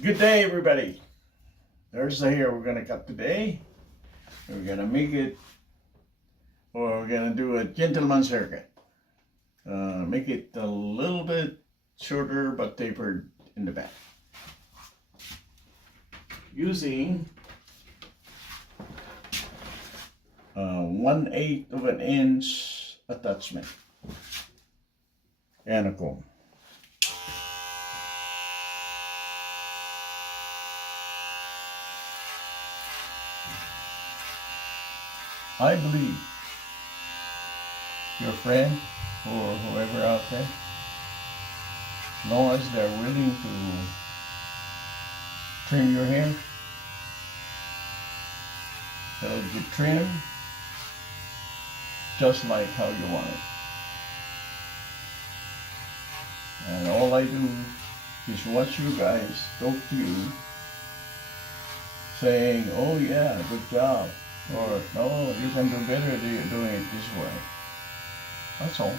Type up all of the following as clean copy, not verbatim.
Good day, everybody. There's the hair we're gonna cut today. We're gonna make it, or we're gonna do a gentleman's haircut. Make it a little bit shorter but tapered in the back. Using 1/8 of an inch attachment and a comb. I believe your friend or whoever out there, as long as they're willing to trim your hair, it'll get trimmed just like how you want it. And all I do is watch you guys talk to you, saying, oh yeah, good job. Or, no, you can do better doing it this way. That's all.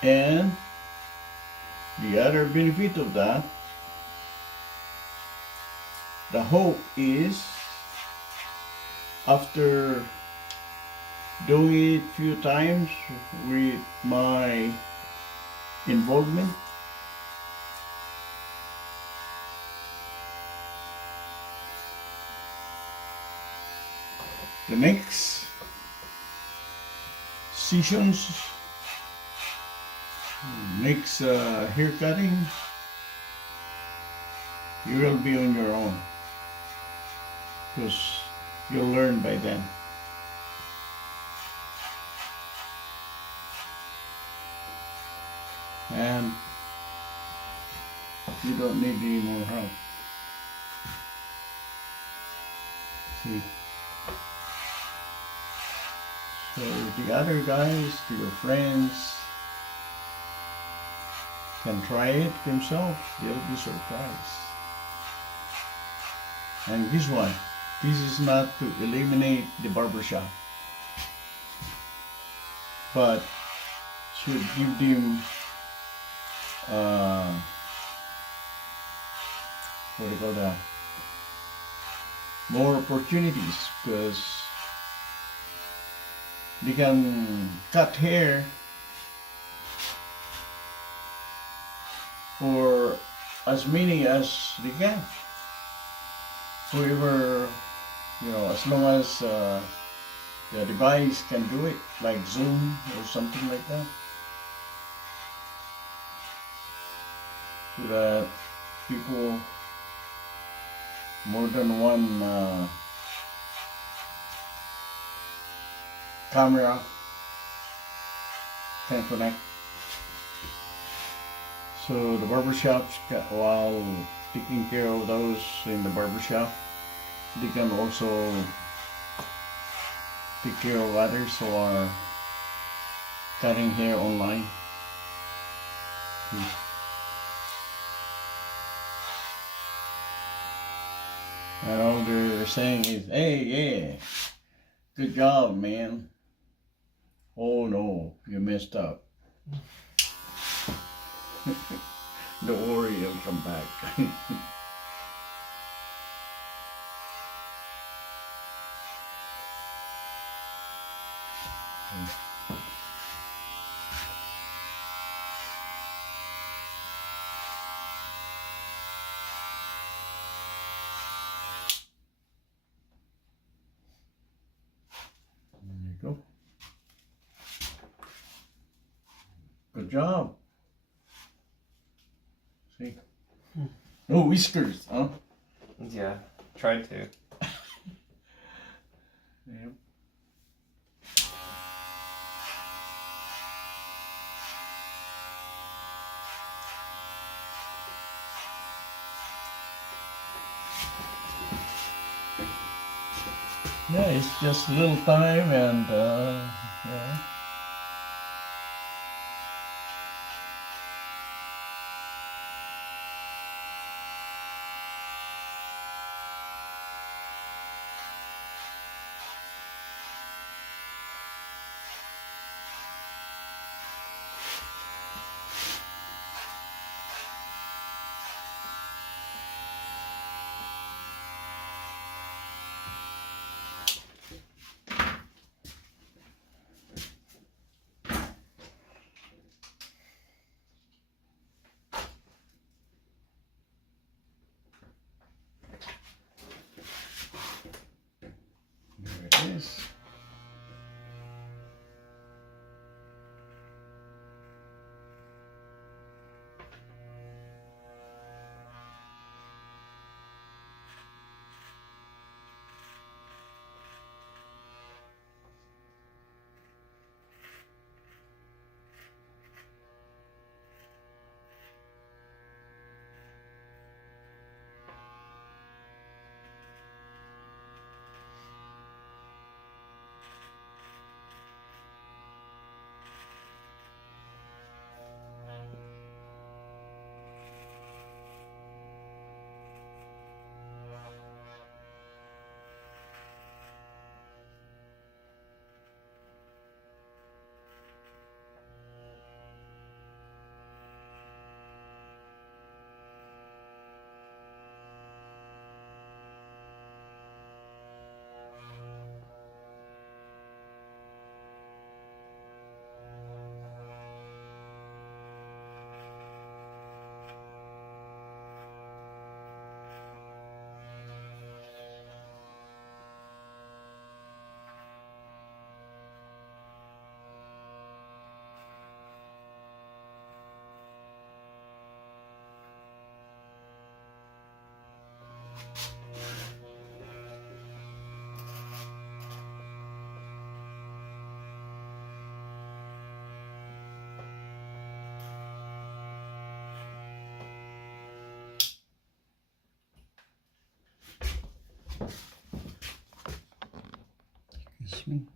And the other benefit of that, the hope is after doing it few times with my involvement, the next sessions, next hair cutting, you will be on your own, because you'll learn by then. And you don't need any more help. See? So the other guys, your friends, can try it themselves, they'll be surprised. And guess what? This is not to eliminate the barbershop, but should give them what do you call that? More opportunities, because they can cut hair for as many as they can. Whoever, as long as the device can do it, like Zoom or something like that, so that people, more than one camera can connect. So the barbershops, while taking care of those in the barbershop, they can also take care of others who are cutting hair online. And all they're saying is, hey, yeah, good job, man. Oh no, you messed up. Don't worry, it'll come back. There you go. Good job. See? No whiskers, huh? Yeah, tried to. Yep. Yeah, it's just a little time and yeah. There it is. Excuse me.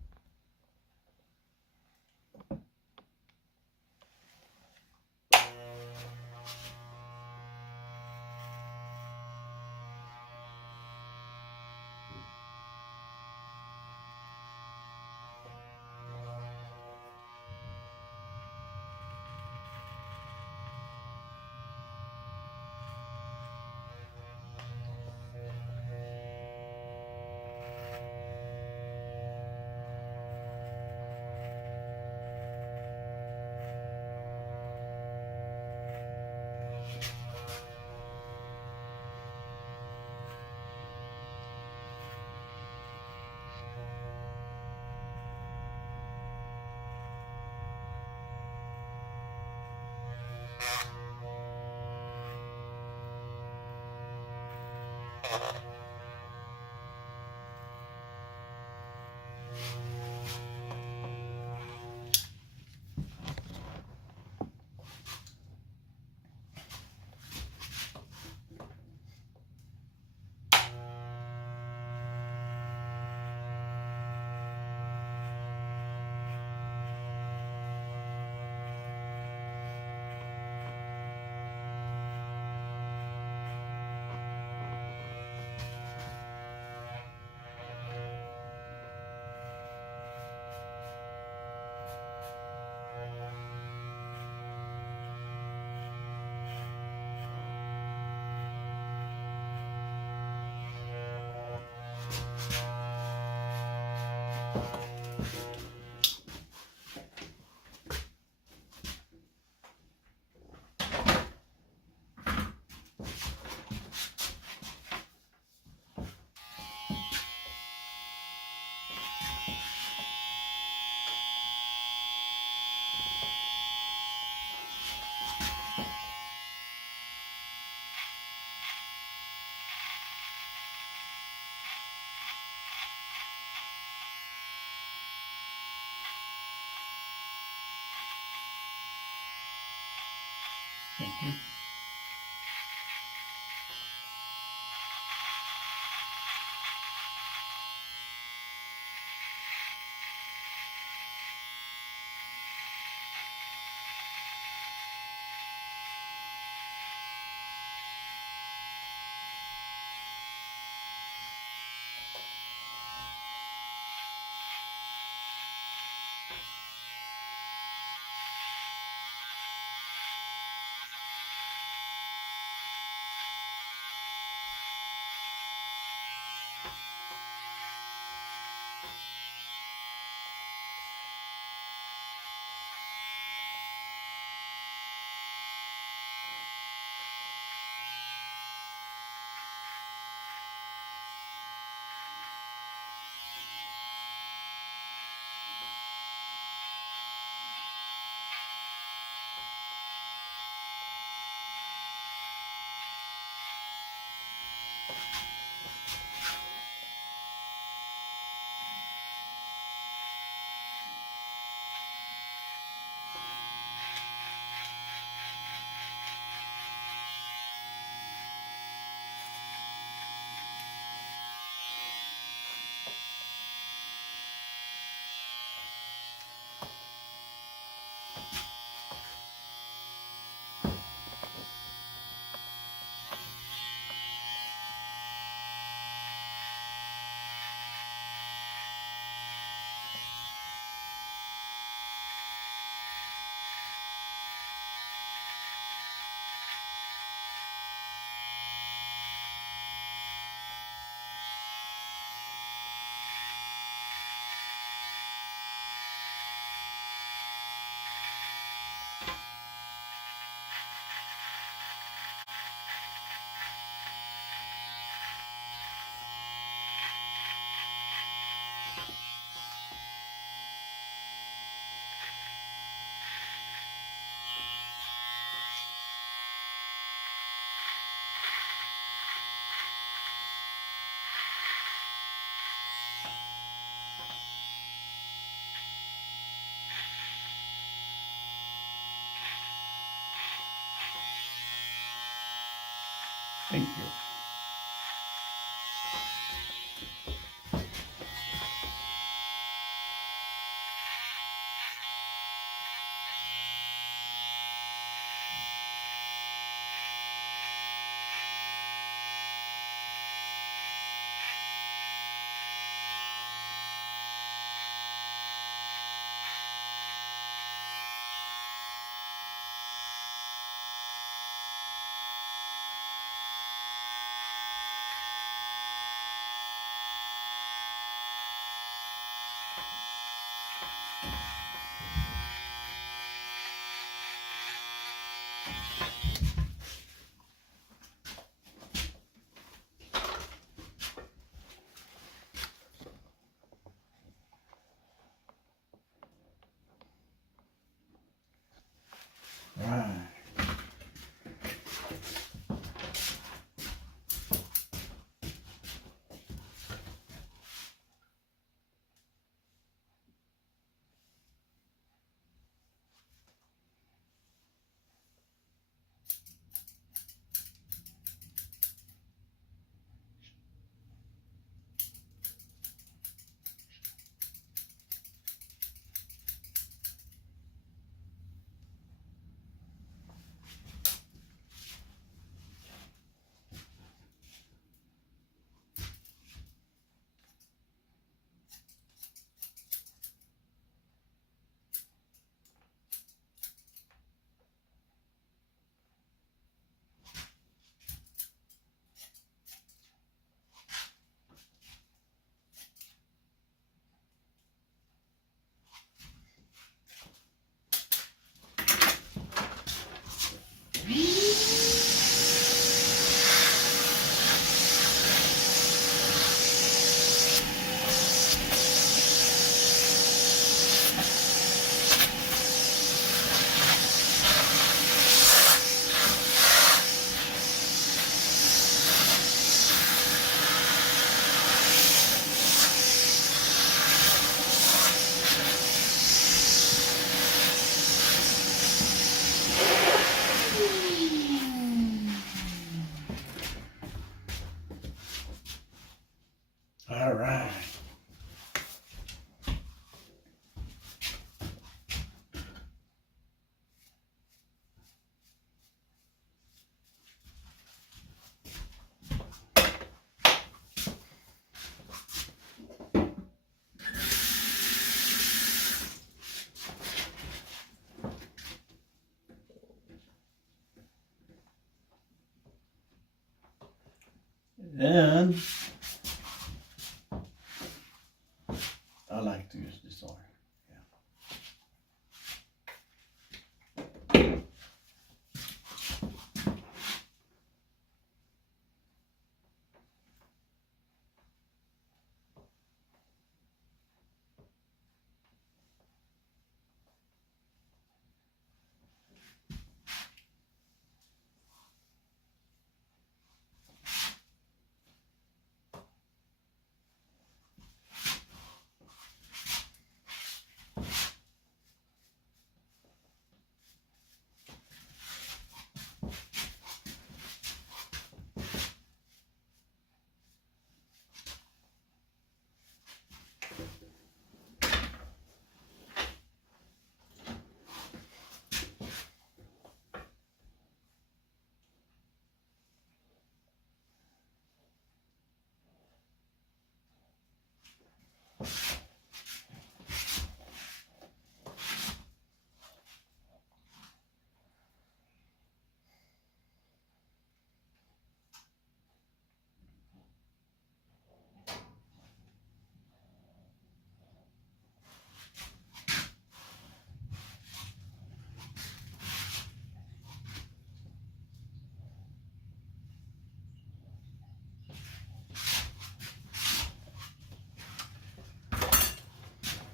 Thank you. Thank you. And I like to use this oil.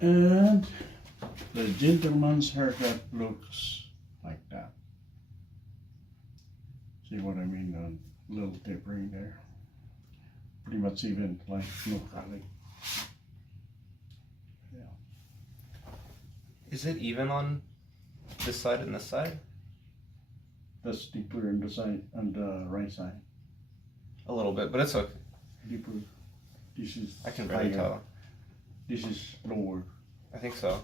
And the gentleman's haircut looks like that. See what I mean? A little tapering there. Pretty much even like no curly. Is it even on this side and this side? That's deeper on the side, on the right side. A little bit, but it's okay. Deeper. This is I can barely higher. tell. This is lower. I think so.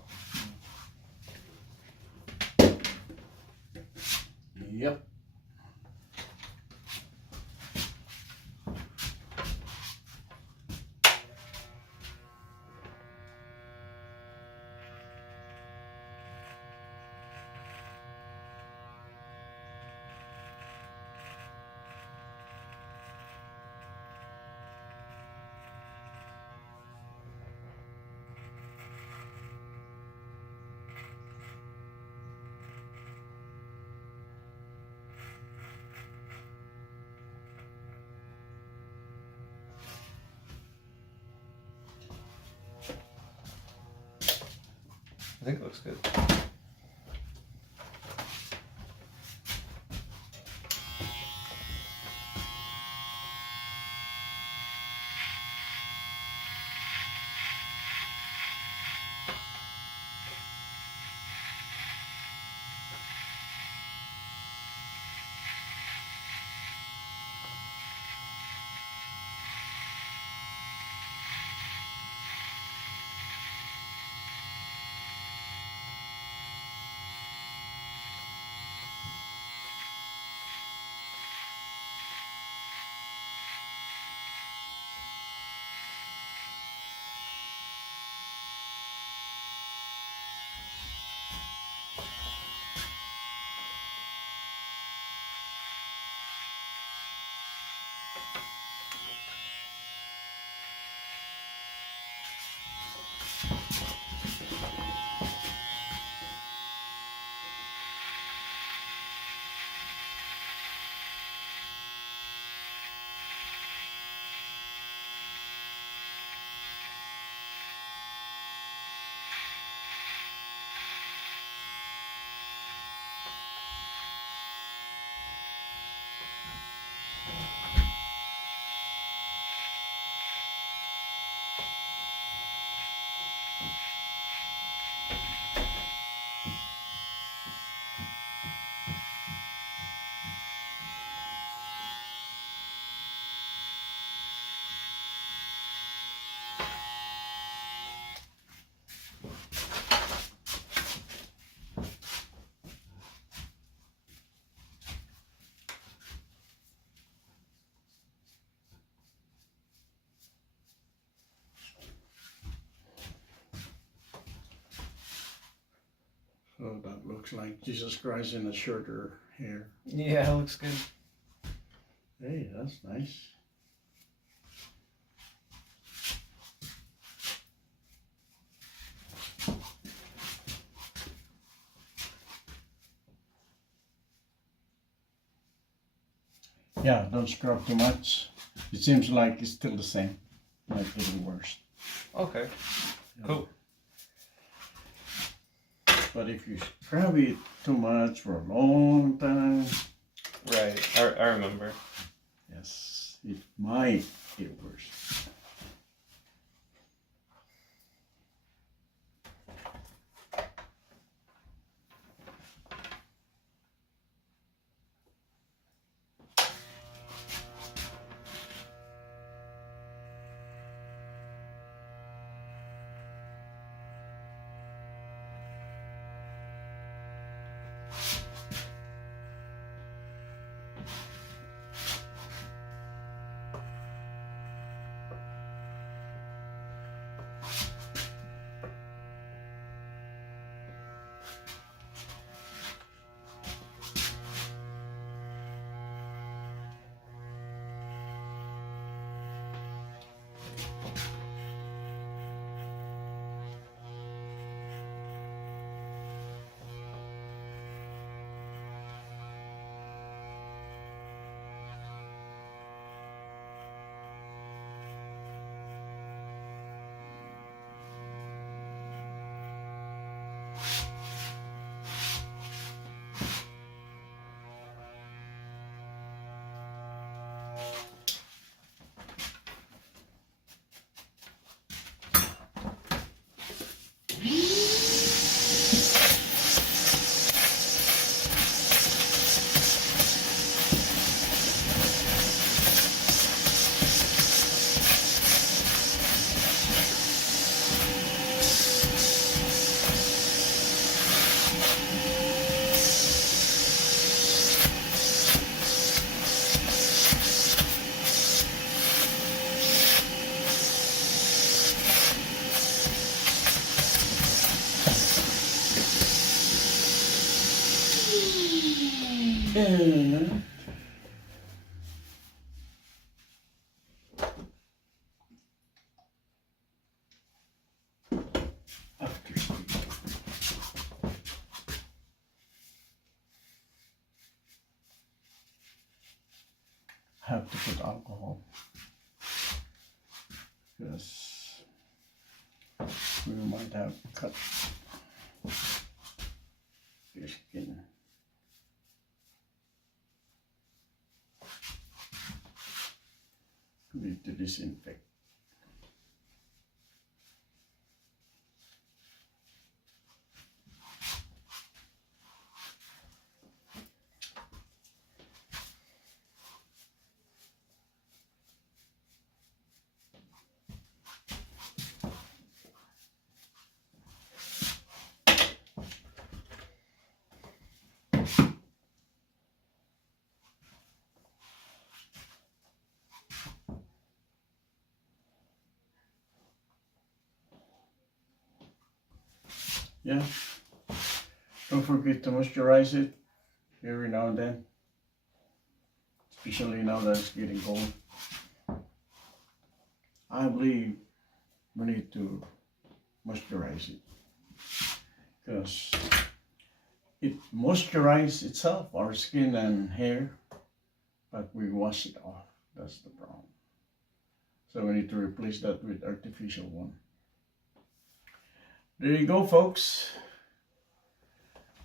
Yep. I think it looks good. So that looks like Jesus Christ in a shorter hair. Yeah, it looks good. Hey, that's nice. Yeah, don't scrub too much. It seems like it's still the same, not getting worse. Okay. Cool. But if you scrub it too much for a long time, Right. I remember. yes, it might get worse. And after have to put alcohol because we might have cut your skin. Need to disinfect. Yeah. Don't forget to moisturize it every now and then, especially now that it's getting cold. I believe we need to moisturize it because it moisturizes itself, our skin and hair, but we wash it off. That's the problem. So we need to replace that with artificial one. There you go, folks.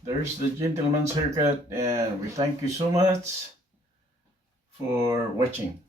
There's the gentleman's haircut, and we thank you so much for watching.